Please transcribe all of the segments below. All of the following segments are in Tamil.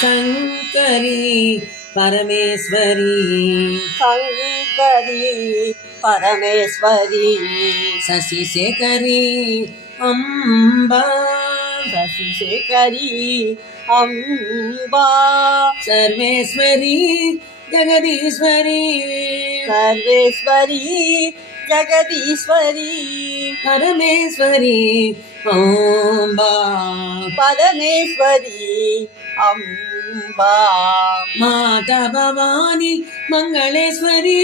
சங்கரி பரமேஸ்வரி சங்கரி பரமேஸ்வரி சசிசேகரி அம்பா சசிசேகரி அம்பா சர்வேஸ்வரி ஜெகதீஸ்வரி சர்வேஸ்வரி ஜெகதீஸ்வரி பரமேஸ்வரி அம்பா பரமேஸ்வரி அம்பா மாதா பவானி மங்களேஸ்வரி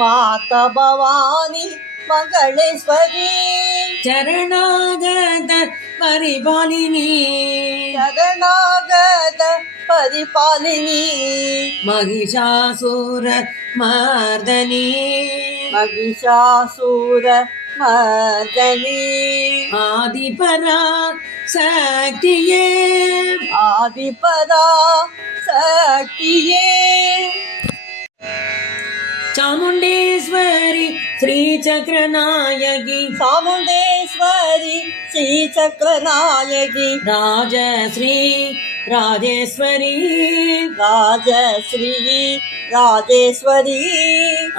மாதா பவானி மங்களேஸ்வரி சரணாகத பரிபாலினி சரணாகத பரிபாலினி மகிஷாசூர மர்தனி மகிஷாசூர மர்தனி ஆதிபரா சக்தியே ஆதிபரா சக்தியே சாமுண்டேஸ்வரி ஸ்ரீசக்கரநாயகி சாமுண்டேஸ்வரி ஸ்ரீசக்கரநாயகி ராஜஸ்ரீ ராஜேஸ்வரி ராஜஸ்ரீ ராஜேஸ்வரி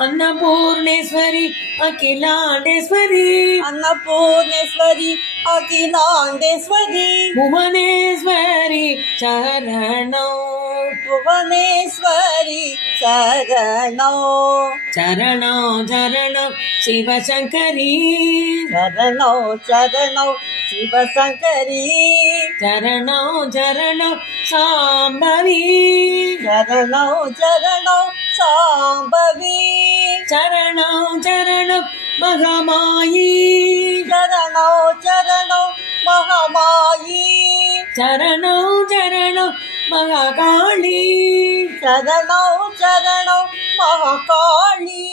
அன்னபூர்ணேஸ்வரி அகிலாண்டேஸ்வரி அன்னபூர்ணேஸ்வரி அகிலாண்டேஸ்வரி புவனேஸ்வரி சரணோ புவனேஸ்வரி சரணோ சரணோ சரணோ சிவசங்கரி சரணோ சரணோ சிவசங்கரி சரணோ சரணோ சாம்பவி சரணோ சரணோ சாம்பவி சரணோ சரணோ மகமாயி சரணோ சரணோ மகமாயி சரணோ சரணோ மகாகாளி சரணோ சரணோ மகாகாளி